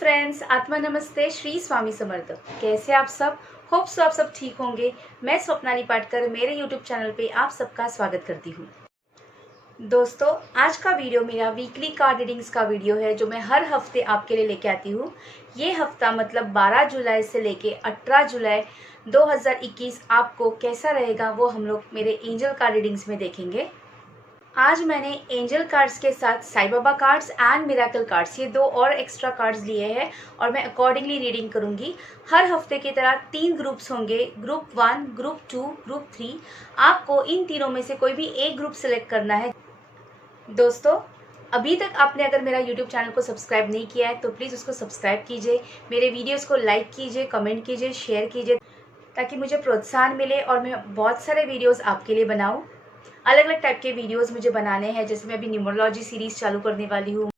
Friends, आत्मा नमस्ते, श्री स्वामी समर्थ। कैसे आप सब? होप सो आप सब ठीक होंगे। मैं स्वप्नाली पाटकर मेरे यूट्यूब चैनल पे आप सबका स्वागत करती हूँ। दोस्तों, आज का वीडियो मेरा वीकली कार्ड रीडिंग्स का वीडियो है जो मैं हर हफ्ते आपके लिए लेके आती हूँ। ये हफ्ता मतलब 12 जुलाई से लेके 18 जुलाई 2021 आपको कैसा रहेगा वो हम लोग मेरे एंजल कार्ड रीडिंग्स में देखेंगे। आज मैंने एंजल कार्ड्स के साथ Sai Baba cards and miracle cards ये दो और एक्स्ट्रा कार्ड्स लिए हैं और मैं अकॉर्डिंगली रीडिंग करूंगी। हर हफ्ते की तरह 3 ग्रुप्स होंगे, ग्रुप 1, ग्रुप 2, ग्रुप 3। आपको इन तीनों में से कोई भी एक ग्रुप सिलेक्ट करना है। दोस्तों, अभी तक आपने अगर मेरा यूट्यूब चैनल को सब्सक्राइब नहीं किया है तो प्लीज़ उसको सब्सक्राइब कीजिए, मेरे वीडियोज़ को लाइक कीजिए, कमेंट कीजिए, शेयर कीजिए ताकि मुझे प्रोत्साहन मिले और मैं बहुत सारे वीडियोज़ आपके लिए बनाऊँ। अलग अलग टाइप के वीडियोस मुझे बनाने हैं, जैसे मैं अभी न्यूमरोलॉजी सीरीज चालू करने वाली हूँ।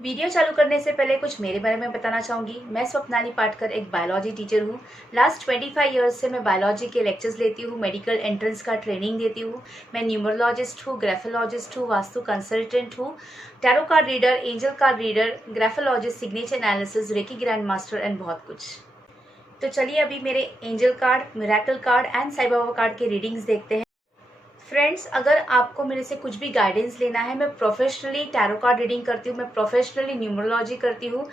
वीडियो चालू करने से पहले कुछ मेरे बारे में बताना चाहूँगी। मैं स्वप्नाली पाटकर एक बायोलॉजी टीचर हूँ। लास्ट 25 ईयर्स से मैं बायोलॉजी के लेक्चर्स लेती हूँ, मेडिकल एंट्रेंस का ट्रेनिंग देती हूँ। मैं न्यूमरोलॉजिस्ट हूँ, ग्राफोलॉजिस्ट हूँ, वास्तु कंसल्टेंट हूँ, tarot card reader, angel card reader, graphologist, signature analysis, reiki grand master and बहुत कुछ। तो चलिए अभी मेरे angel card, miracle card and Sai Baba card के रीडिंग्स देखते हैं। फ्रेंड्स, अगर आपको मेरे से कुछ भी गाइडेंस लेना है, मैं प्रोफेशनली टैरो कार्ड रीडिंग करती हूँ, मैं प्रोफेशनली न्यूमरोलॉजी करती हूँ,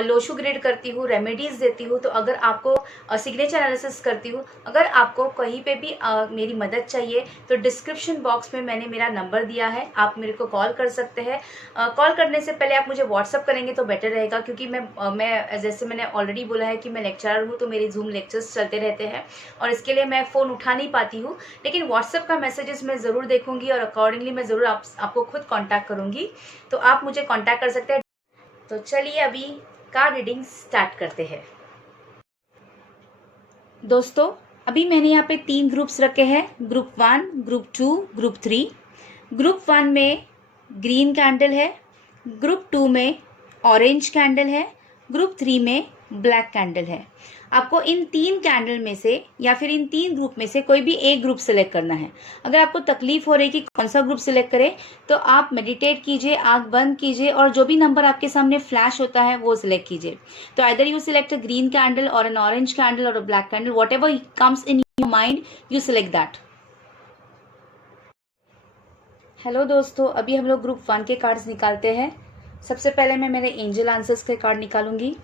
लोशु ग्रिड करती हूँ, रेमेडीज़ देती हूँ। तो अगर आपको सिग्नेचर एनालिसिस करती हूँ, अगर आपको कहीं पे भी मेरी मदद चाहिए तो डिस्क्रिप्शन बॉक्स में मैंने मेरा नंबर दिया है, आप मेरे को कॉल कर सकते हैं। कॉल करने से पहले आप मुझे व्हाट्सअप करेंगे तो बेटर रहेगा, क्योंकि मैं जैसे मैंने ऑलरेडी बोला है कि मैं लेक्चरर हूँ, तो मेरे जूम लेक्चर्स चलते रहते हैं और इसके लिए मैं फ़ोन उठा नहीं पाती हूँ। लेकिन व्हाट्सअप का मैसेजेस मैं ज़रूर देखूंगी और अकॉर्डिंगली मैं ज़रूर आपको खुद कांटेक्ट करूंगी, तो आप मुझे कांटेक्ट कर सकते हैं। तो चलिए अभी कार्ड रीडिंग स्टार्ट करते हैं। दोस्तों, अभी मैंने यहाँ पे 3 ग्रुप्स रखे हैं, ग्रुप 1, ग्रुप 2, ग्रुप 3। ग्रुप 1 में ग्रीन कैंडल है, ग्रुप 2 में ऑरेंज कैंडल है, ग्रुप 3 में ब्लैक कैंडल है। आपको इन 3 कैंडल में से या फिर इन 3 ग्रुप में से कोई भी एक ग्रुप सिलेक्ट करना है। अगर आपको तकलीफ हो रही है कि कौन सा ग्रुप सिलेक्ट करें, तो आप मेडिटेट कीजिए, आंख बंद कीजिए और जो भी नंबर आपके सामने फ्लैश होता है वो सिलेक्ट कीजिए। तो either you select a green candle और एन ऑरेंज कैंडल और अ black candle, what ever comes in your mind you select that. Hello दोस्तों, अभी हम लोग ग्रुप 1 के कार्ड्स निकालते हैं। सबसे पहले मैं मेरे एंजल आंसर्स के कार्ड निकालूंगी।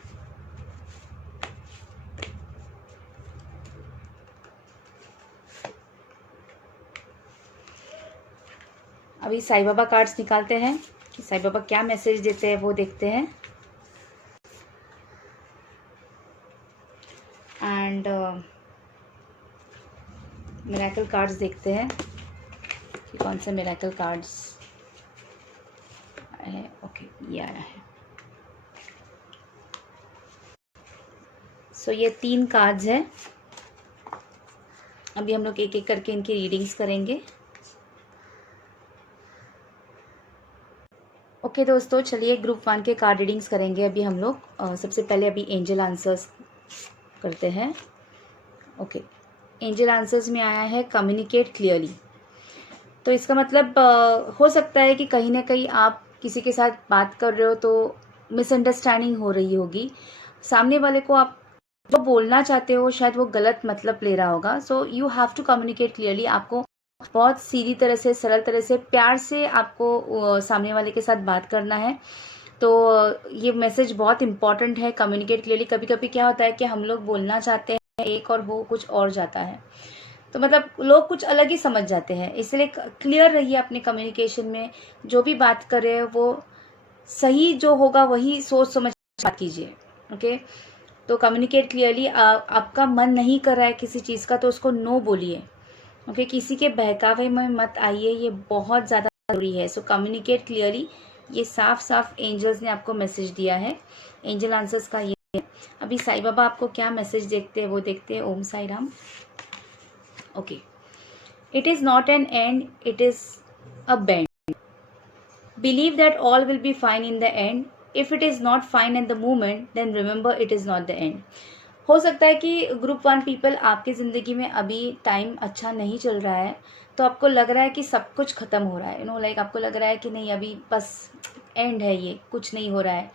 अभी साईं बाबा कार्ड्स निकालते हैं कि साईं बाबा क्या मैसेज देते हैं वो देखते हैं। एंड मिरेकल कार्ड्स देखते हैं कि कौन से मिरेकल कार्ड्स आए हैं। ओके, ये आया है। सो ये 3 कार्ड्स हैं। अभी हम लोग एक एक करके इनकी रीडिंग्स करेंगे। ओके दोस्तों, चलिए ग्रुप 1 के कार्ड रीडिंग्स करेंगे अभी हम लोग। सबसे पहले अभी एंजल आंसर्स करते हैं। ओके, एंजल आंसर्स में आया है कम्युनिकेट क्लियरली। तो इसका मतलब हो सकता है कि कहीं ना कहीं आप किसी के साथ बात कर रहे हो तो मिसअंडरस्टैंडिंग हो रही होगी। सामने वाले को आप जो बोलना चाहते हो शायद वो गलत मतलब ले रहा होगा। So you have to communicate clearly. आपको बहुत सीधी तरह से, सरल तरह से, प्यार से आपको सामने वाले के साथ बात करना है। तो ये मैसेज बहुत इंपॉर्टेंट है, कम्युनिकेट क्लियरली। कभी कभी क्या होता है कि हम लोग बोलना चाहते हैं एक और वो कुछ और जाता है, तो मतलब लोग कुछ अलग ही समझ जाते हैं। इसलिए क्लियर रहिए अपने कम्युनिकेशन में। जो भी बात कर रहे हो वो सही जो होगा वही सोच समझ बात कीजिए। ओके, तो कम्युनिकेट क्लियरली। आपका मन नहीं कर रहा है किसी चीज़ का तो उसको नो बोलिए। ओके, किसी के बहकावे में मत आइए, ये बहुत ज़्यादा ज़रूरी है। सो कम्युनिकेट क्लियरली, ये साफ साफ एंजल्स ने आपको मैसेज दिया है। एंजल आंसर्स का ये है। अभी साईं बाबा आपको क्या मैसेज देखते हैं वो देखते हैं। Om Sai Ram. Okay, it is not an end, it is a bend. Believe that all will be fine in the end. If it is not fine at the moment, then remember it is not the end. हो सकता है कि group 1 people आपकी ज़िंदगी में अभी time अच्छा नहीं चल रहा है, तो आपको लग रहा है कि सब कुछ ख़त्म हो रहा है। लाइक आपको लग रहा है कि नहीं, अभी बस एंड है, ये कुछ नहीं हो रहा है।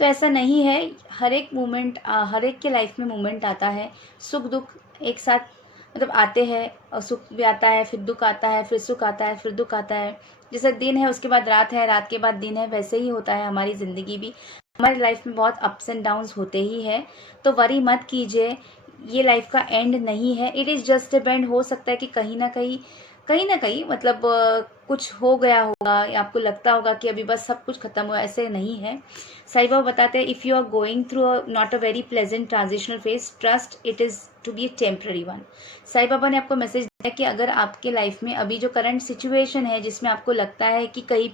तो ऐसा नहीं है, हर एक मोमेंट, हर एक के लाइफ में मोमेंट आता है, सुख दुख एक साथ मतलब आते हैं, और सुख भी आता है, फिर दुख आता है, फिर सुख आता है, फिर दुख आता है। जैसे दिन है उसके बाद रात है, रात के बाद दिन है, वैसे ही होता है हमारी ज़िंदगी भी। हमारी लाइफ में बहुत अप्स एंड डाउन्स होते ही है, तो वरी मत कीजिए, ये लाइफ का एंड नहीं है, it is just A and. हो सकता है कि कहीं ना कहीं मतलब कुछ हो गया होगा, या आपको लगता होगा कि अभी बस सब कुछ खत्म हुआ, ऐसे नहीं है। साईं बाबा बताते हैं, if you are going through not a very pleasant transitional phase, trust it is to be a temporary one. Sai Baba ने आपको मैसेज दिया कि अगर आपके लाइफ में अभी जो करंट सिचुएशन है, जिसमें आपको लगता है कि कहीं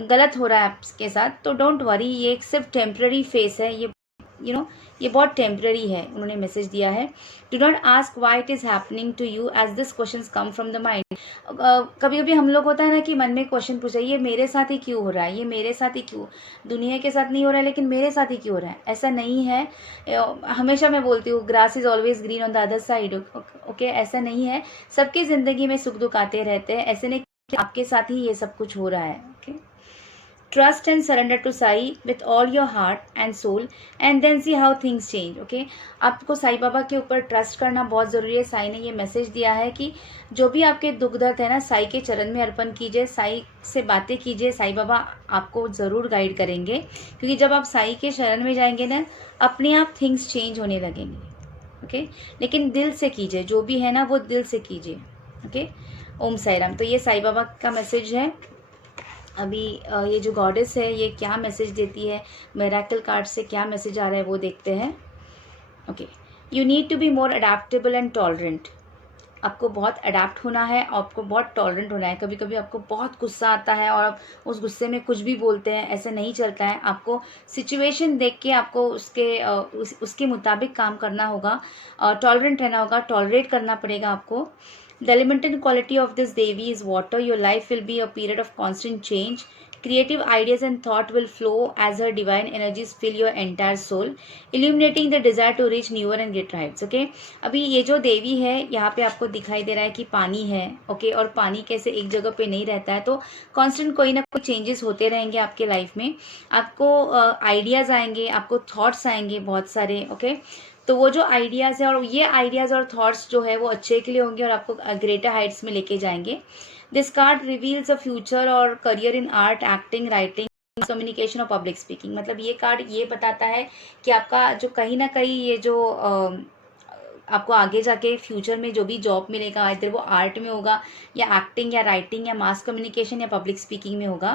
गलत हो रहा है आपके साथ, तो डोंट वरी, ये एक सिर्फ टेम्पररी फेस है, ये ये बहुत टेम्पररी है। उन्होंने मैसेज दिया है, do not ask why it is happening to you as this question come from the mind. कभी कभी हम लोग होता है ना कि मन में क्वेश्चन पूछा, ये मेरे साथ ही क्यों हो रहा है, ये मेरे साथ ही क्यों, दुनिया के साथ नहीं हो रहा है लेकिन मेरे साथ ही क्यों हो रहा है। ऐसा नहीं है, हमेशा मैं बोलती हूँ, grass is always green on the other side. Okay, ऐसा नहीं है, सबकी ज़िंदगी में सुख दुख आते रहते हैं, ऐसे नहीं कि आपके साथ ही ये सब कुछ हो रहा है। Okay, trust and surrender to Sai with all your heart and soul and then see how things change. Okay, आपको साईं बाबा के ऊपर ट्रस्ट करना बहुत ज़रूरी है। साईं ने ये मैसेज दिया है कि जो भी आपके दुख दर्द है ना, साईं के चरण में अर्पण कीजिए, साईं से बातें कीजिए, साईं बाबा आपको ज़रूर गाइड करेंगे। क्योंकि जब आप साईं के शरण में जाएंगे ना, अपने आप थिंग्स चेंज होने लगेंगे। ओके, लेकिन दिल से कीजिए, जो भी है ना वो दिल से कीजिए। ओके, ओम साई राम। तो ये साईं बाबा का मैसेज है। अभी ये जो गॉडेस है ये क्या मैसेज देती है, मिरेकल कार्ड से क्या मैसेज आ रहा है वो देखते हैं। Okay, you need to be more adaptable and tolerant. आपको बहुत अडेप्ट होना है, आपको बहुत टॉलरेंट होना है। कभी कभी आपको बहुत गुस्सा आता है और आप उस गुस्से में कुछ भी बोलते हैं, ऐसे नहीं चलता है। आपको सिचुएशन देख के आपको उसके मुताबिक काम करना होगा, टॉलरेंट रहना होगा, टॉलरेट करना पड़ेगा आपको। The elemental quality of this Devi is water. Your life will be a period of constant change. Creative ideas and thought will flow as her divine energies fill your entire soul, illuminating the desire to reach newer and greater heights. Okay? अभी ये जो देवी है यहाँ पे आपको दिखाई दे रहा है कि पानी है। ओके, और पानी कैसे एक जगह पे नहीं रहता है, तो कांस्टेंट कोई ना कोई चेंजेस होते रहेंगे आपके लाइफ में। आपको आइडियाज़ आएंगे, आपको थॉट्स आएंगे बहुत सारे। ओके, तो वो जो आइडियाज़ है, और ये आइडियाज़ और थॉट्स जो है वो अच्छे के लिए होंगे और आपको ग्रेटर हाइट्स में लेके जाएंगे। This card reveals a future और career in art, acting, writing, communication और पब्लिक स्पीकिंग। मतलब ये कार्ड ये बताता है कि आपका जो कहीं ना कहीं ये जो आपको आगे जाके फ्यूचर में जो भी जॉब मिलेगा, इधर वो आर्ट में होगा, या एक्टिंग, या राइटिंग, या मास कम्युनिकेशन, या पब्लिक स्पीकिंग में होगा।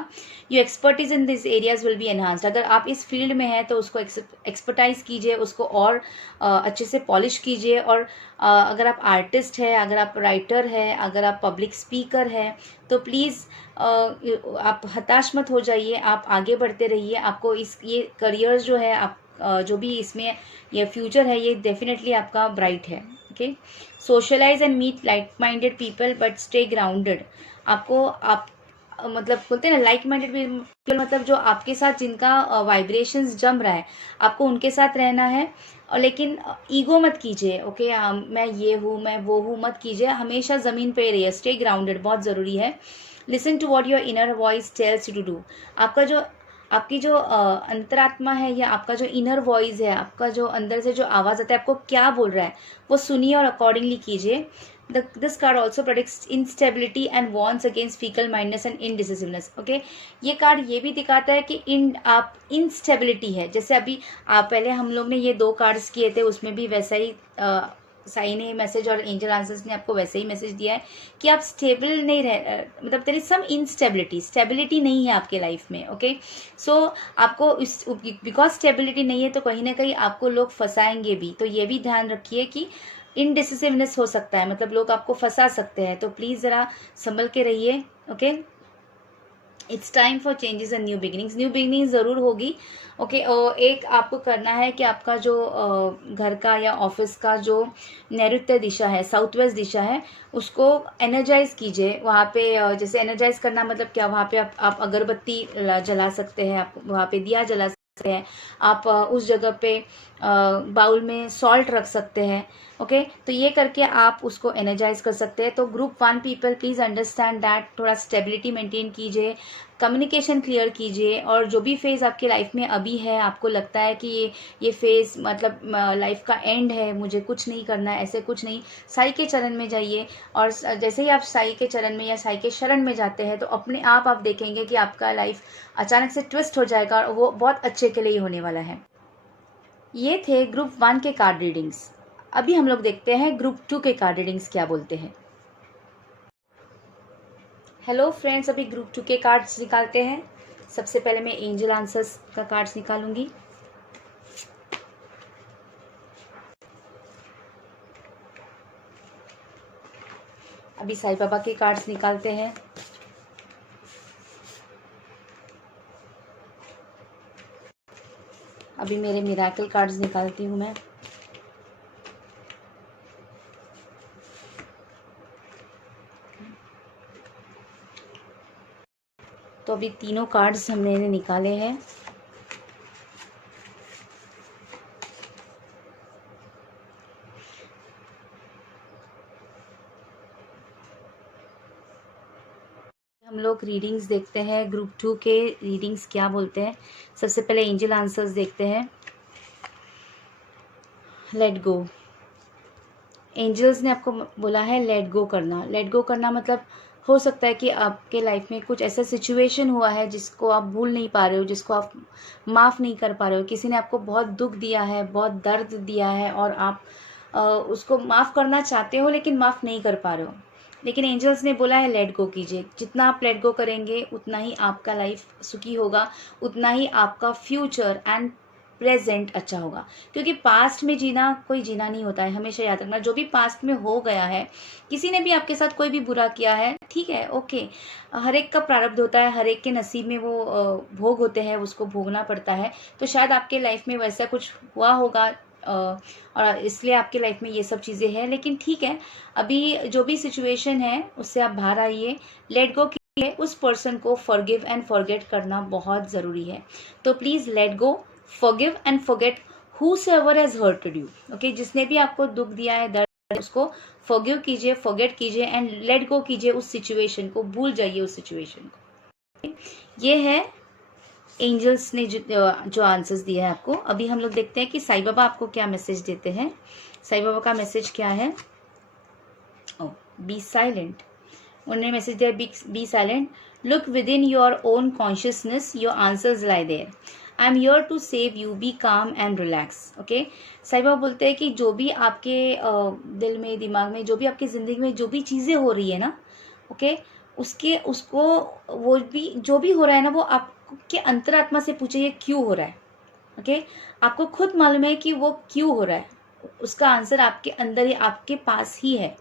Your expertise in this areas will be enhanced. अगर आप इस फील्ड में हैं तो उसको एक्सपर्टाइज कीजिए, उसको और अच्छे से पॉलिश कीजिए। और अगर आप आर्टिस्ट है, अगर आप राइटर है, अगर आप पब्लिक स्पीकर है, तो प्लीज़ आप हताश मत हो जाइए, आप आगे बढ़ते रहिए। आपको ये करियर जो है, आप जो भी इसमें ये फ्यूचर है, ये डेफिनेटली आपका ब्राइट है। Okay, socialise and meet like minded people but stay grounded. आपको आप मतलब बोलते हैं ना लाइक माइंडेड पीपल, मतलब जो आपके साथ जिनका वाइब्रेशंस जम रहा है, आपको उनके साथ रहना है। और लेकिन ईगो मत कीजिए। ओके, मैं ये हूँ, मैं वो हूँ, मत कीजिए। हमेशा ज़मीन पे रहिए, स्टे ग्राउंडेड, बहुत ज़रूरी है। Listen to what your inner voice tells you to do. आपकी जो अंतरात्मा है, या आपका जो इनर वॉइस है, आपका जो अंदर से जो आवाज़ आता है, आपको क्या बोल रहा है, वो सुनिए और अकॉर्डिंगली कीजिए। This card also predicts instability and warns against fickle mindedness and indecisiveness. Okay, ये कार्ड ये भी दिखाता है कि आप इंस्टेबिलिटी है। जैसे अभी पहले हम लोग ने ये 2 कार्ड्स किए थे, उसमें भी वैसा ही साई ने मैसेज और एंजल आंसर्स ने आपको वैसे ही मैसेज दिया है कि आप स्टेबल नहीं रह, मतलब there is some instability, stability नहीं है आपके लाइफ में। ओके, सो आपको बिकॉज स्टेबिलिटी नहीं है तो कहीं ना कहीं आपको लोग फंसाएंगे भी। तो ये भी ध्यान रखिए कि इनडिसिसिवनेस हो सकता है, मतलब लोग आपको फंसा सकते हैं, तो प्लीज़ ज़रा संभल के रहिए। Okay, it's time for changes and new beginnings. New beginning ज़रूर होगी। ओके, और एक आपको करना है कि आपका जो घर का या ऑफिस का जो नैऋत्य दिशा है, साउथ वेस्ट दिशा है, उसको एनर्जाइज कीजिए। वहाँ पे जैसे एनर्जाइज करना मतलब क्या, वहाँ पे आप अगरबत्ती जला सकते हैं, आप वहाँ पे दिया जला सकते हैं, आप उस जगह पे बाउल में सॉल्ट रख सकते हैं, ओके तो ये करके आप उसको एनर्जाइज कर सकते हैं। तो group 1 people please understand that, थोड़ा स्टेबिलिटी मेंटेन कीजिए, कम्युनिकेशन क्लियर कीजिए, और जो भी फेज़ आपके लाइफ में अभी है, आपको लगता है कि ये फेज़ मतलब लाइफ का एंड है, मुझे कुछ नहीं करना है, ऐसे कुछ नहीं, साई के चरण में जाइए। और जैसे ही आप साई के चरण में या साई के शरण में जाते हैं तो अपने आप देखेंगे कि आपका लाइफ अचानक से ट्विस्ट हो जाएगा, और वो बहुत अच्छे के लिए ही होने वाला है। ये थे ग्रुप 1 के कार्ड रीडिंग्स। अभी हम लोग देखते हैं ग्रुप 2 के कार्ड रीडिंग्स क्या बोलते हैं। हेलो फ्रेंड्स, अभी ग्रुप 2 के कार्ड्स निकालते हैं। सबसे पहले मैं एंजल आंसर्स का कार्ड्स निकालूंगी। अभी साईं बाबा के कार्ड्स निकालते हैं। अभी मेरे मिरेकल कार्ड्स निकालती हूँ मैं। तो अभी तीनों कार्ड्स हमने निकाले हैं। हम लोग रीडिंग्स देखते हैं, ग्रुप 2 के रीडिंग्स क्या बोलते हैं। सबसे पहले एंजल आंसर्स देखते हैं। Let go. एंजल्स ने आपको बोला है लेट गो करना। लेट गो करना मतलब हो सकता है कि आपके लाइफ में कुछ ऐसा सिचुएशन हुआ है जिसको आप भूल नहीं पा रहे हो, जिसको आप माफ़ नहीं कर पा रहे हो। किसी ने आपको बहुत दुख दिया है, बहुत दर्द दिया है, और आप उसको माफ़ करना चाहते हो लेकिन माफ़ नहीं कर पा रहे हो। लेकिन एंजल्स ने बोला है लेट गो कीजिए। जितना आप लेट गो करेंगे उतना ही आपका लाइफ सुखी होगा, उतना ही आपका फ्यूचर एंड प्रेजेंट अच्छा होगा। क्योंकि पास्ट में जीना कोई जीना नहीं होता है, हमेशा याद रखना। जो भी पास्ट में हो गया है, किसी ने भी आपके साथ कोई भी बुरा किया है, ठीक है, ओके, हर एक का प्रारब्ध होता है, हर एक के नसीब में वो भोग होते हैं, उसको भोगना पड़ता है। तो शायद आपके लाइफ में वैसा कुछ हुआ होगा, और इसलिए आपके लाइफ में ये सब चीज़ें हैं। लेकिन ठीक है, अभी जो भी सिचुएशन है उससे आप बाहर आइए, लेट गो कीजिए। उस पर्सन को फॉरगिव एंड फॉरगेट करना बहुत ज़रूरी है। तो please let go, forgive and forget whosoever has hurted you। Okay, जिसने भी आपको दुख दिया है, दर्द, उसको फॉरगिव कीजिए, फॉरगेट कीजिए एंड लेट गो कीजिए। उस सिचुएशन को भूल जाइए, उस सिचुएशन को। ये है एंजल्स ने जो आंसर्स दिया है आपको। अभी हम लोग देखते हैं कि साईं बाबा आपको क्या मैसेज देते हैं। साईं बाबा का मैसेज क्या है? Oh, be silent. उन्होंने मैसेज दिया, be silent, look within your own consciousness, your answers lie there, I am here to save you, be calm and relax. Okay, Sai Baba बोलते हैं कि जो भी आपके दिल में, दिमाग में, जो भी आपकी ज़िंदगी में जो भी चीज़ें हो रही है ना, ओके, उसको वो भी जो भी हो रहा है ना, वो आपके अंतरात्मा से पूछे ये क्यों हो रहा है। ओके, आपको खुद मालूम है कि वो क्यों हो रहा है, उसका आंसर आपके अंदर ही, आपके पास ही है।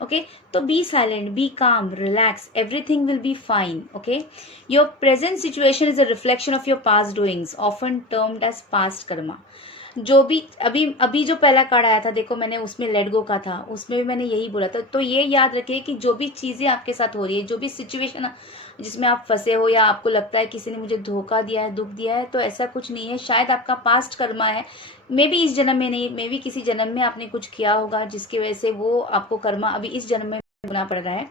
ओके, तो be silent, be calm, relax, everything will be fine. Okay, your present situation is a reflection of your past doings, often termed as past karma. जो भी अभी अभी जो पहला कार्ड आया था, देखो मैंने उसमें लेट गो का था, उसमें भी मैंने यही बोला था। तो ये याद रखिए कि जो भी चीज़ें आपके साथ हो रही है, जो भी सिचुएशन जिसमें आप फंसे हो, या आपको लगता है किसी ने मुझे धोखा दिया है, दुख दिया है, तो ऐसा कुछ नहीं है। शायद आपका पास्ट कर्मा है, मे भी इस जन्म में नहीं, मे भी किसी जन्म में आपने कुछ किया होगा जिसकी वजह से वो आपको कर्मा अभी इस जन्म में भोगना पड़ रहा है।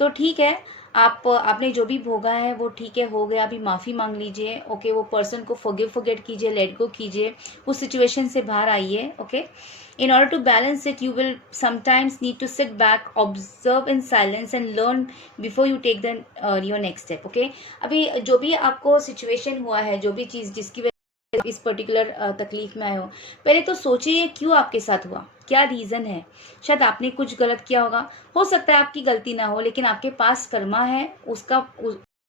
तो ठीक है, आपने जो भी भोगा है वो ठीक है, हो गया, अभी माफ़ी मांग लीजिए। ओके, वो पर्सन को फॉरगेट कीजिए, लेट गो कीजिए, उस सिचुएशन से बाहर आइए। Okay, in order to balance it, you will sometimes need to sit back, observe in silence and learn before you take the your next step। okay, अभी जो भी आपको सिचुएशन हुआ है, जो भी चीज़ जिसकी वजह से इस पर्टिकुलर तकलीफ में आए हो, पहले तो सोचिए क्यों आपके साथ हुआ, क्या रीज़न है। शायद आपने कुछ गलत किया होगा, हो सकता है आपकी गलती ना हो, लेकिन आपके पास कर्मा है, उसका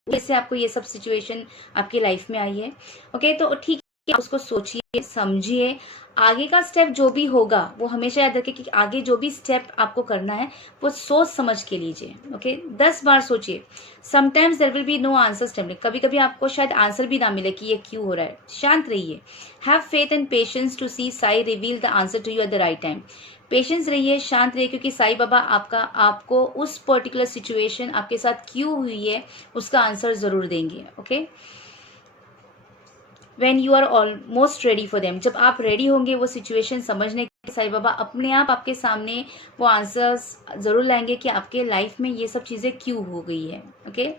जैसे आपको ये सब सिचुएशन आपकी लाइफ में आई है। ओके, तो ठीक है, उसको सोचिए, समझिए, आगे का स्टेप जो भी होगा वो हमेशा याद रखिए कि आगे जो भी स्टेप आपको करना है वो सोच समझ के लीजिए। ओके, 10 बार सोचिए। Sometimes there will be no answers timely, कभी कभी आपको शायद आंसर भी ना मिले कि ये क्यों हो रहा है। शांत रहिए, have faith and patience to see Sai reveal the answer to you at the right time. Patience रहिए, शांत रहिए, क्योंकि साईं बाबा आपको उस पर्टिकुलर सिचुएशन आपके साथ क्यों हुई है उसका आंसर जरूर देंगे। Okay, when you are almost ready for them, जब आप रेडी होंगे वो सिचुएशन समझने साईं बाबा अपने आप आपके सामने वो आंसर्स ज़रूर लाएंगे कि आपके लाइफ में ये सब चीज़ें क्यों हो गई है। Okay,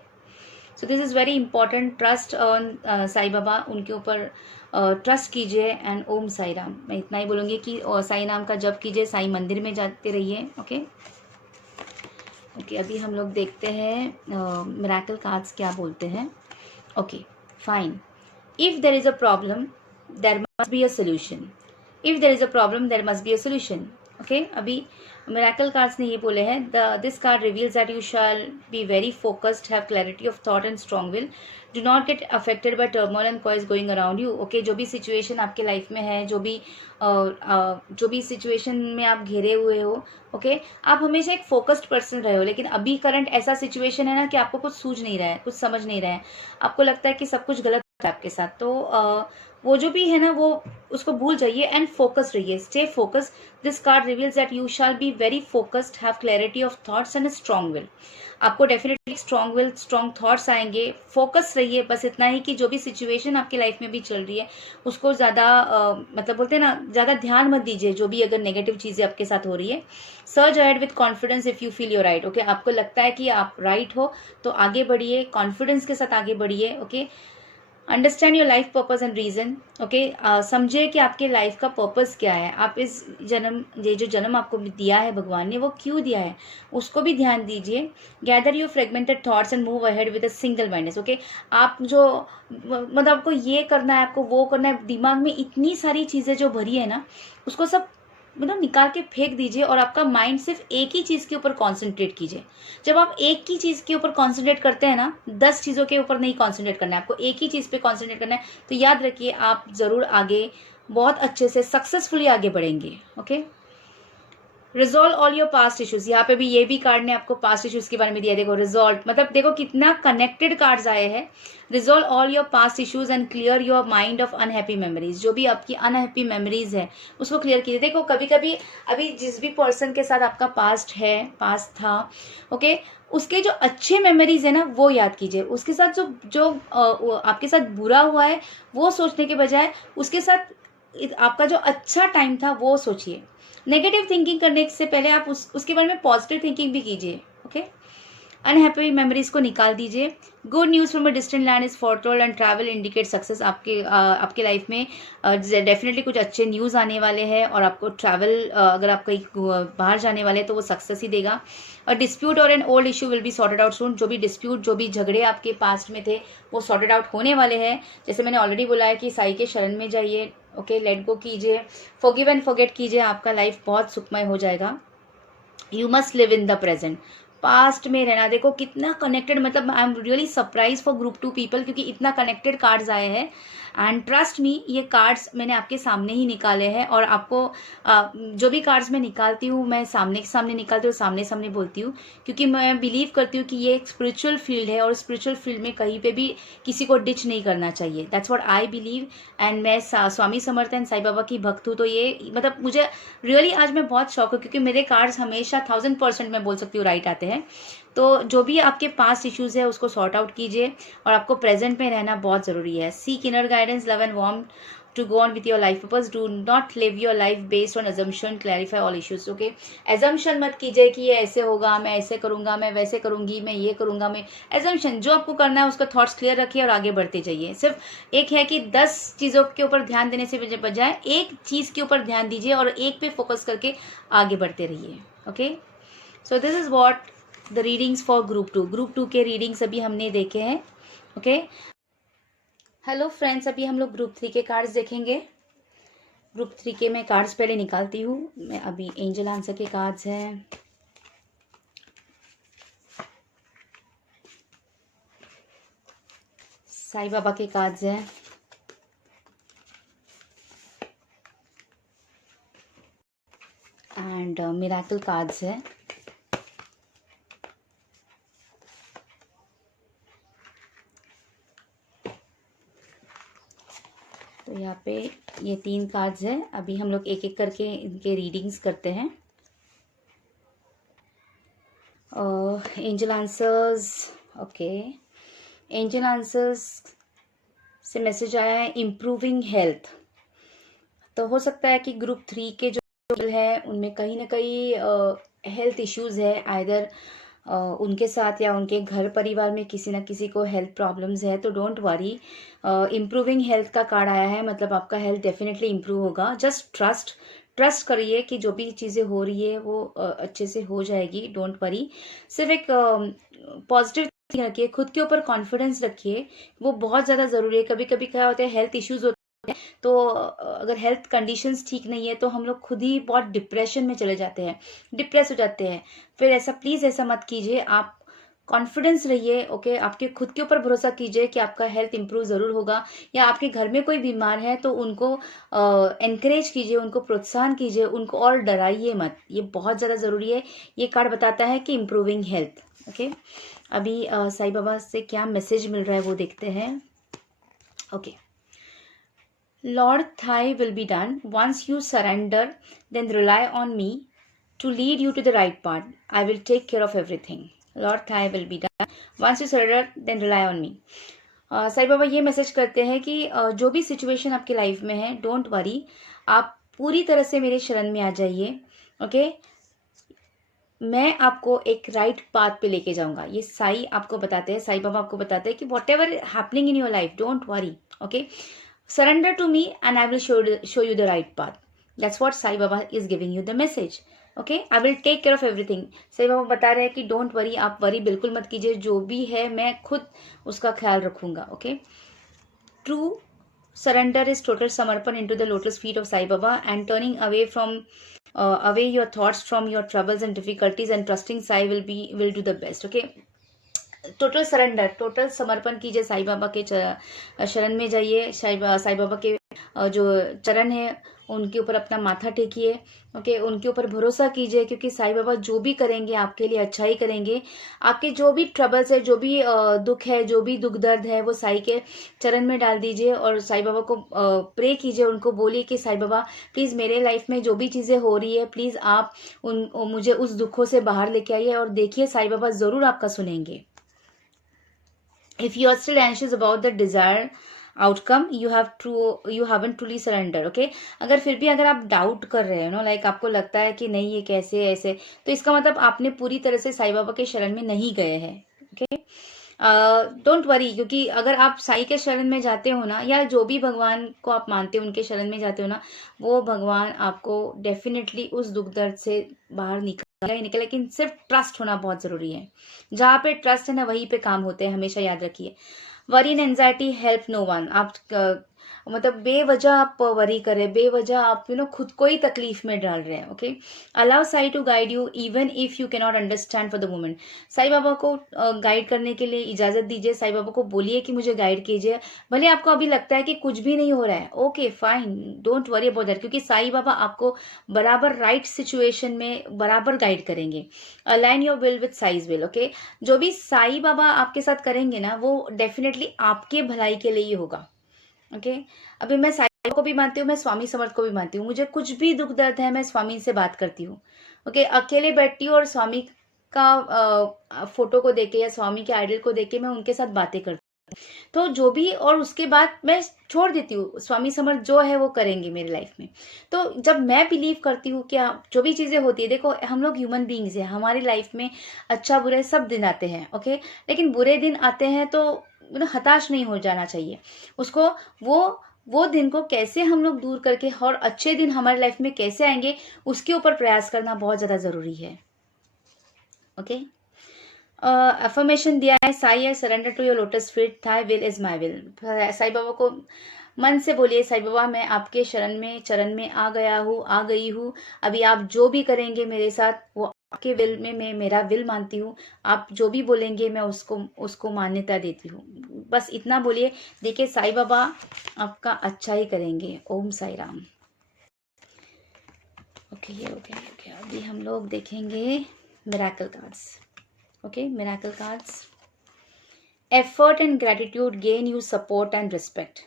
so this is very important, trust on Sai Baba, उनके ऊपर ट्रस्ट कीजिए। एंड ओम साई राम, मैं इतना ही बोलूँगी कि साई नाम का जप कीजिए, साई मंदिर में जाते रहिए। ओके ओके, अभी हम लोग देखते हैं मिरेकल कार्ड्स क्या बोलते हैं। Okay fine, if there is a problem there must be a solution, if there is a problem there must be a solution. Okay, अभी मिरेकल कार्ड्स ने ये बोले हैं, this card reveals that you shall be very focused, have clarity of thought and strong will, do not get affected by turmoil and chaos going around you. Okay, जो भी situation आपके life में है, जो भी सिचुएशन में आप घिरे हुए हो, ओके, आप हमेशा एक फोकस्ड पर्सन रहे हो। लेकिन अभी करंट ऐसा सिचुएशन है ना कि आपको कुछ सूझ नहीं रहा है, कुछ समझ नहीं रहा है, आपको लगता है कि सब कुछ गलत है आपके साथ। तो वो जो भी है ना, वो उसको भूल जाइए एंड फोकस रहिए, stay focus. This card reveals that you shall be very focused, have clarity of thoughts and strong will. आपको definitely strong will, strong thoughts आएंगे। फोकस रहिए, बस इतना ही कि जो भी सिचुएशन आपकी लाइफ में भी चल रही है उसको ज़्यादा मतलब बोलते हैं ना, ज़्यादा ध्यान मत दीजिए जो भी अगर नेगेटिव चीज़ें आपके साथ हो रही है। Search ahead with confidence if you feel your right. Okay, आपको लगता है कि आप राइट हो तो आगे बढ़िए, कॉन्फिडेंस के साथ आगे बढ़िए। Okay, understand your life purpose and reason. Okay, समझिए कि आपके लाइफ का पर्पस क्या है, आप इस जन्म, ये जो जन्म आपको दिया है भगवान ने, वो क्यों दिया है, उसको भी ध्यान दीजिए। Gather your fragmented thoughts and move ahead with a single mindness. Okay, आप जो मतलब आपको ये करना है, आपको वो करना है, दिमाग में इतनी सारी चीज़ें जो भरी है ना, उसको सब मतलब निकाल के फेंक दीजिए और आपका माइंड सिर्फ एक ही चीज़ के ऊपर कॉन्सेंट्रेट कीजिए। जब आप एक ही चीज़ के ऊपर कॉन्सेंट्रेट करते हैं ना, 10 चीज़ों के ऊपर नहीं कॉन्सेंट्रेट करना है, आपको एक ही चीज़ पे कॉन्सेंट्रेट करना है, तो याद रखिए आप ज़रूर आगे बहुत अच्छे से सक्सेसफुली आगे बढ़ेंगे। Okay, resolve all your past issues, यहाँ पे भी ये भी कार्ड ने आपको पास्ट इश्यूज के बारे में दिया। देखो रिजॉल्व मतलब देखो कितना कनेक्टेड कार्ड्स आए हैं। Resolve all your past issues and clear your mind of unhappy memories. जो भी आपकी अनहैप्पी मेमोरीज है उसको क्लियर कीजिए। देखो कभी कभी अभी जिस भी पर्सन के साथ आपका पास्ट है, पास्ट था, ओके, उसके जो अच्छे मेमोरीज है ना वो याद कीजिए। उसके साथ जो जो आपके साथ बुरा हुआ है वो सोचने के बजाय उसके साथ आपका जो अच्छा टाइम था वो सोचिए। नेगेटिव थिंकिंग करने से पहले आप उसके बारे में पॉजिटिव थिंकिंग भी कीजिए। ओके, अनहैप्पी मेमोरीज को निकाल दीजिए। Good news from a distant land is foretold and travel indicate success. आपके लाइफ में डेफिनेटली कुछ अच्छे न्यूज़ आने वाले हैं और आपको ट्रैवल, अगर आप कहीं बाहर जाने वाले हैं तो वो सक्सेस ही देगा। और डिस्प्यूट और an old issue will be sorted out soon. जो भी डिस्प्यूट, जो भी झगड़े आपके पास्ट में थे वो सॉर्टेड आउट होने वाले हैं। जैसे मैंने ऑलरेडी बोला है कि साई के शरण में जाइए। ओके, लेट गो कीजिए, फॉरगिव एंड फॉरगेट कीजिए, आपका लाइफ बहुत सुखमय हो जाएगा। You must live in the present, past में रहना। देखो कितना कनेक्टेड, मतलब I am really surprise for group 2 people, क्योंकि इतना कनेक्टेड कार्ड्स आए हैं। एंड ट्रस्ट मी, ये कार्ड्स मैंने आपके सामने ही निकाले हैं और आपको जो भी कार्ड्स मैं निकालती हूँ मैं सामने के सामने निकालती हूँ, सामने सामने बोलती हूँ, क्योंकि मैं बिलीव करती हूँ कि ये एक स्पिरिचुअल फील्ड है और स्पिरिचुअल फील्ड में कहीं पे भी किसी को डिच नहीं करना चाहिए। That's what I believe. And मैं स्वामी समर्थ एंड साईं बाबा की भक्त हूँ, तो ये मतलब मुझे रियली आज मैं बहुत शौक हूँ, क्योंकि मेरे कार्ड्स हमेशा 1000% मैं बोल सकती हूँ राइट आते हैं। तो जो भी आपके पास्ट इश्यूज है उसको सॉर्ट आउट कीजिए और आपको प्रेजेंट में रहना बहुत ज़रूरी है। Seek inner guidance, love and warm to go on with your life purpose. Do not live your life based on assumption, clarify all issues. Okay, assumption मत कीजिए कि ये ऐसे होगा, मैं ऐसे करूंगा, मैं वैसे करूंगी, मैं ये करूंगा, मैं एजम्पशन, जो आपको करना है उसका थॉट्स क्लियर रखिए और आगे बढ़ते जाइए। सिर्फ एक है कि 10 चीज़ों के ऊपर ध्यान देने से बजाय एक चीज़ के ऊपर ध्यान दीजिए और एक पे फोकस करके आगे बढ़ते रहिए। Okay, so this is what the readings for group 2। Group 2 के रीडिंग्स अभी हमने देखे हैं। ओके, हेलो फ्रेंड्स, अभी हम लोग ग्रुप 3 के कार्ड्स देखेंगे। ग्रुप 3 के मैं कार्ड्स पहले निकालती हूँ। मैं अभी एंजल आंसर के कार्ड्स हैं, साईं बाबा के कार्ड्स हैं, एंड मिरेकल कार्ड्स हैं। तो यहाँ पे ये 3 कार्ड्स हैं। अभी हम लोग एक एक करके इनके रीडिंग्स करते हैं। Angel answers, okay, angel answers से मैसेज आया है इम्प्रूविंग हेल्थ। तो हो सकता है कि ग्रुप 3 के जो है उनमें कहीं ना कहीं हेल्थ इश्यूज है, आइदर उनके साथ या उनके घर परिवार में किसी ना किसी को हेल्थ प्रॉब्लम्स है। तो डोंट वरी, इम्प्रूविंग हेल्थ का कार्ड आया है, मतलब आपका हेल्थ डेफिनेटली इम्प्रूव होगा। जस्ट ट्रस्ट करिए कि जो भी चीज़ें हो रही है वो अच्छे से हो जाएगी। डोंट वरी, सिर्फ एक पॉजिटिव थिंकिंग रखिए, खुद के ऊपर कॉन्फिडेंस रखिए, वो बहुत ज़्यादा ज़रूरी है। कभी कभी क्या होता है, हेल्थ इश्यूज होते हैं, तो अगर हेल्थ कंडीशंस ठीक नहीं है तो हम लोग खुद ही बहुत डिप्रेशन में चले जाते हैं, डिप्रेस हो जाते हैं। फिर ऐसा प्लीज़ ऐसा मत कीजिए, आप कॉन्फिडेंस रहिए। ओके, आपके खुद के ऊपर भरोसा कीजिए कि आपका हेल्थ इंप्रूव ज़रूर होगा। या आपके घर में कोई बीमार है तो उनको एनकरेज कीजिए, उनको प्रोत्साहन कीजिए, उनको और डराइए मत, ये बहुत ज़्यादा ज़रूरी है। ये कार्ड बताता है कि इम्प्रूविंग हेल्थ। ओके, अभी साईं बाबा से क्या मैसेज मिल रहा है वो देखते हैं। Okay, Lord, Thy will be done. Once you surrender, then rely on me to lead you to the right path. I will take care of everything. Lord, Thy will be done. Once you surrender, then rely on me. Sai Baba ये message करते हैं कि जो भी situation आपकी life में है, don't worry, आप पूरी तरह से मेरे शरण में आ जाइए। ओके, मैं आपको एक राइट पाथ पे लेके जाऊंगा। ये साई आपको बताते हैं, साईं बाबा आपको बताते हैं कि what ever happening in your life, don't worry. Okay, surrender to me and I will show you the right path. That's what Sai Baba is giving you the message. Okay, I will take care of everything. Sai Baba बता रहे हैं कि don't worry, आप worry बिल्कुल मत कीजिए, जो भी है मैं खुद उसका ख्याल रखूंगा। Okay, true surrender is total samarpan into the lotus feet of Sai Baba and turning away from away your thoughts from your troubles and difficulties and trusting Sai will do the best. Okay, total surrender, total समर्पण कीजिए, साईं बाबा के शरण में जाइए। साईं बाबा के जो चरण है उनके ऊपर अपना माथा टेकिए। ओके, उनके ऊपर भरोसा कीजिए, क्योंकि साईं बाबा जो भी करेंगे आपके लिए अच्छा ही करेंगे। आपके जो भी ट्रबल्स है, जो भी दुख है, जो भी दुख दर्द है, वो साईं के चरण में डाल दीजिए और साईं बाबा को प्रे कीजिए। उनको बोलिए कि साईं बाबा प्लीज़ मेरे लाइफ में जो भी चीज़ें हो रही है, प्लीज़ आप मुझे उस दुखों से बाहर लेके आइए, और देखिए साईं बाबा ज़रूर आपका सुनेंगे। If you are still anxious about the desired outcome, you haven't truly surrendered. Okay, अगर आप डाउट कर रहे हो ना, लाइक आपको लगता है कि नहीं ये कैसे ऐसे, तो इसका मतलब आपने पूरी तरह से साईं बाबा के शरण में नहीं गए हैं। ओके, डोंट वरी, क्योंकि अगर आप साईं के शरण में जाते हो ना, या जो भी भगवान को आप मानते हो उनके शरण में जाते हो ना, वो भगवान आपको डेफिनेटली उस दुख दर्द से बाहर निकलेगा ही निकलेगा। लेकिन सिर्फ ट्रस्ट होना बहुत जरूरी है। जहाँ पे ट्रस्ट है ना, वहीं पे काम होते हैं, हमेशा याद रखिए। Worry and anxiety help no one. आप मतलब बेवजह आप वरी कर रहे हैं, बेवजह आप खुद को ही तकलीफ में डाल रहे हैं। Okay, allow Sai to guide you even if you can not understand for the moment. Sai Baba को गाइड करने के लिए इजाजत दीजिए। साईं बाबा को बोलिए कि मुझे गाइड कीजिए, भले आपको अभी लगता है कि कुछ भी नहीं हो रहा है। Okay fine, don't worry about that, क्योंकि साईं बाबा आपको बराबर राइट सिचुएशन में बराबर गाइड करेंगे। Align your will with size will. Okay, जो भी साईं बाबा आपके साथ करेंगे ना, वो डेफिनेटली आपके भलाई के लिए ही होगा। ओके, अभी मैं साईं को भी मानती हूँ, मैं स्वामी समर्थ को भी मानती हूँ। मुझे कुछ भी दुख दर्द है, मैं स्वामी से बात करती हूँ। ओके, अकेले बैठती हूँ और स्वामी का फोटो को देखे या स्वामी के आइडल को देखे मैं उनके साथ बातें करती हूँ। तो जो भी, और उसके बाद मैं छोड़ देती हूँ, स्वामी समर्थ जो है वो करेंगे मेरी लाइफ में। तो जब मैं बिलीव करती हूँ कि जो भी चीज़ें होती है, देखो हम लोग ह्यूमन बींग्स हैं, हमारी लाइफ में अच्छा बुरे सब दिन आते हैं। ओके, लेकिन बुरे दिन आते हैं तो हताश नहीं हो जाना चाहिए। उसको वो दिन को कैसे हम लोग दूर करके और अच्छे दिन हमारी लाइफ में कैसे आएंगे, उसके ऊपर प्रयास करना बहुत ज़्यादा ज़रूरी है। ओके, अफर्मेशन दिया है, Sai I surrender to your lotus feet, thy will is my will. Sai Baba को मन से बोलिए, साईं बाबा मैं आपके चरण में आ गया हूँ, आ गई हूँ। अभी आप जो भी करेंगे मेरे साथ, वो आपके विल में मैं मेरा विल मानती हूँ। आप जो भी बोलेंगे मैं उसको मान्यता देती हूँ। बस इतना बोलिए, देखिए साईं बाबा आपका अच्छा ही करेंगे। ओम साई राम। ओके, ये हो गया। ओके, अभी हम लोग देखेंगे miracle cards. Okay, miracle cards. Effort and gratitude gain you support and respect.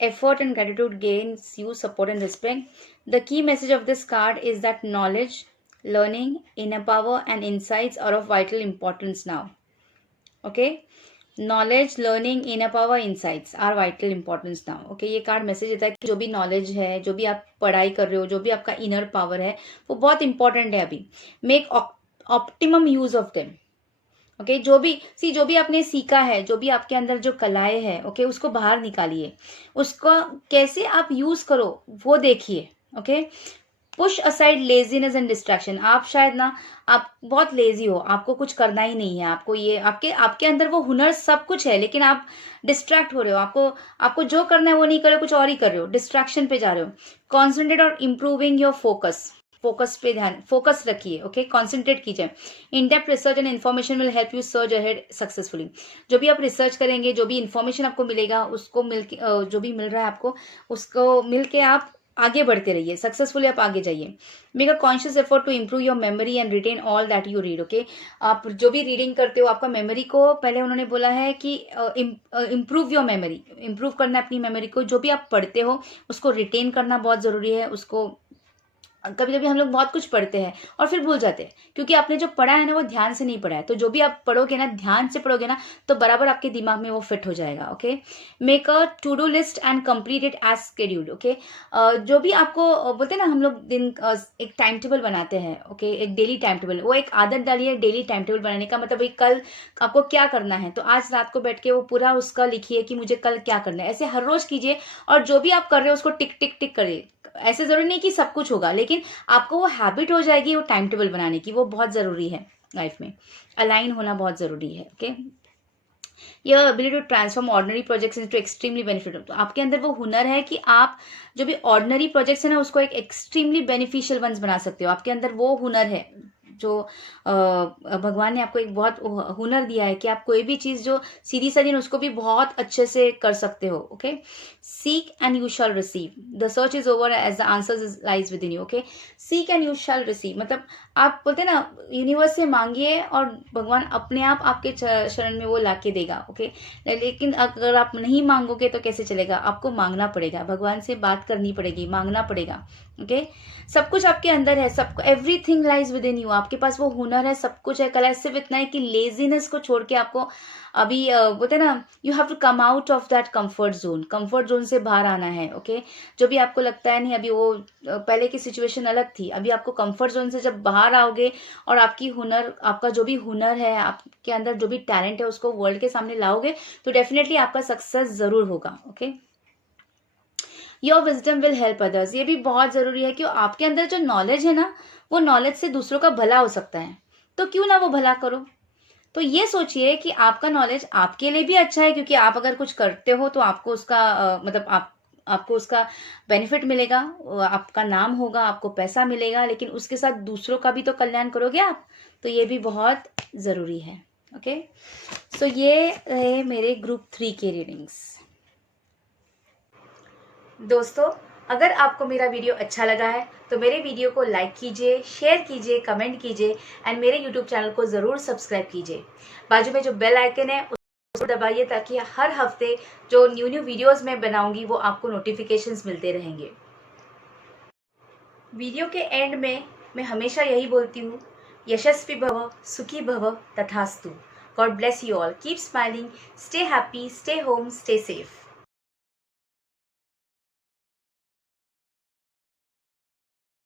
Effort and gratitude gains you support and respect. The key message of this card is that knowledge, learning, inner power and insights are of vital importance now. Okay, knowledge, learning, inner power, insights are vital importance now. Okay, ये card message देता है कि जो भी knowledge है, जो भी आप पढ़ाई कर रहे हो, जो भी आपका इनर पावर है, वो बहुत इंपॉर्टेंट है अभी। Make optimum use of them. Okay, जो भी आपने सीखा है, जो भी आपके अंदर जो कलाएं है, ओके, उसको बाहर निकालिए, उसको कैसे आप यूज करो वो देखिए। Okay, push aside laziness and distraction. आप शायद ना, आप बहुत लेजी हो, आपको कुछ करना ही नहीं है, आपको ये आपके आपके अंदर वो हुनर सब कुछ है, लेकिन आप डिस्ट्रैक्ट हो रहे हो, आपको आपको जो करना है वो नहीं कर रहे हो, कुछ और ही कर रहे हो, डिस्ट्रैक्शन पे जा रहे हो। कॉन्सेंट्रेट और इम्प्रूविंग योर फोकस। फोकस पे ध्यान, फोकस रखिए। ओके, कॉन्सेंट्रेट कीजिए। In depth research and information will help you search ahead successfully. जो भी आप रिसर्च करेंगे, जो भी इन्फॉर्मेशन आपको मिलेगा, उसको जो भी मिल रहा है आपको, उसको मिलके आप आगे बढ़ते रहिए, सक्सेसफुली आप आगे जाइए। Make a conscious effort to improve your memory and retain all that you read. Okay, आप जो भी रीडिंग करते हो, आपका मेमोरी को, पहले उन्होंने बोला है कि इम्प्रूव योर मेमोरी, इम्प्रूव करना है अपनी मेमोरी को। जो भी आप पढ़ते हो उसको रिटेन करना बहुत जरूरी है। उसको कभी कभी हम लोग बहुत कुछ पढ़ते हैं और फिर भूल जाते हैं, क्योंकि आपने जो पढ़ा है ना वो ध्यान से नहीं पढ़ा है। तो जो भी आप पढ़ोगे ना, ध्यान से पढ़ोगे ना, तो बराबर आपके दिमाग में वो फिट हो जाएगा। Okay, make a to do list and complete it as scheduled. Okay, जो भी आपको बोलते हैं ना, हम लोग दिन एक टाइम टेबल बनाते हैं। ओके, एक डेली टाइम टेबल, वो एक आदत डालिए डेली टाइम टेबल बनाने का। मतलब भाई कल आपको क्या करना है, तो आज रात को बैठ के वो पूरा उसका लिखिए कि मुझे कल क्या करना है। ऐसे हर रोज कीजिए, और जो भी आप कर रहे हो उसको टिक टिक टिक करिए। ऐसे जरूरी नहीं कि सब कुछ होगा, लेकिन आपको वो हैबिट हो जाएगी वो टाइम टेबल बनाने की। वो बहुत जरूरी है लाइफ में, अलाइन होना बहुत जरूरी है। Okay, your ability to transform ordinary projects into extremely beneficial. तो आपके अंदर वो हुनर है कि आप जो भी ऑर्डिनरी प्रोजेक्ट्स है ना, उसको एक एक्सट्रीमली बेनिफिशियल वंस बना सकते हो। आपके अंदर वो हुनर है, जो भगवान ने आपको एक बहुत हुनर दिया है कि आप कोई भी चीज जो सीधी सादी उसको भी बहुत अच्छे से कर सकते हो। Okay, seek and you shall receive, the search is over as the answers is lies within you. Okay, seek and you shall receive, मतलब आप बोलते हैं ना, यूनिवर्स से मांगिए और भगवान अपने आप आपके शरण में वो लाके देगा। ओके, लेकिन अगर आप नहीं मांगोगे तो कैसे चलेगा, आपको मांगना पड़ेगा, भगवान से बात करनी पड़ेगी, मांगना पड़ेगा। ओके, सब कुछ आपके अंदर है, सब everything lies within you. आपके पास वो हुनर है, सब कुछ है। कल सिर्फ इतना है कि लेजीनेस को छोड़ के आपको अभी बोलते हैं ना, you have to come out of that comfort zone. Comfort zone से बाहर आना है। ओके, जो भी आपको लगता है नहीं, अभी वो पहले की सिचुएशन अलग थी, अभी आपको कंफर्ट जोन से जब बाहर आओगे और आपका जो भी हुनर है, आपके अंदर जो भी टैलेंट है, उसको वर्ल्ड के सामने लाओगे, तो डेफिनेटली आपका सक्सेस जरूर होगा। Okay, your wisdom will help others. ये भी बहुत जरूरी है कि आपके अंदर जो नॉलेज है ना, वो नॉलेज से दूसरों का भला हो सकता है, तो क्यों ना वो भला करो। तो ये सोचिए कि आपका नॉलेज आपके लिए भी अच्छा है, क्योंकि आप अगर कुछ करते हो तो आपको उसका मतलब आपको उसका बेनिफिट मिलेगा, आपका नाम होगा, आपको पैसा मिलेगा, लेकिन उसके साथ दूसरों का भी तो कल्याण करोगे आप। तो ये भी बहुत जरूरी है। ओके, सो ये रहे मेरे ग्रुप 3 के रीडिंग्स। दोस्तों, अगर आपको मेरा वीडियो अच्छा लगा है तो मेरे वीडियो को लाइक कीजिए, शेयर कीजिए, कमेंट कीजिए एंड मेरे यूट्यूब चैनल को ज़रूर सब्सक्राइब कीजिए। बाजू में जो बेल आइकन है उसको दबाइए, ताकि हर हफ्ते जो न्यू वीडियोस मैं बनाऊंगी वो आपको नोटिफिकेशंस मिलते रहेंगे। वीडियो के एंड में मैं हमेशा यही बोलती हूँ, यशस्वी भव, सुखी भव, तथास्तु। God bless you all, keep smiling, stay happy, stay home, stay safe.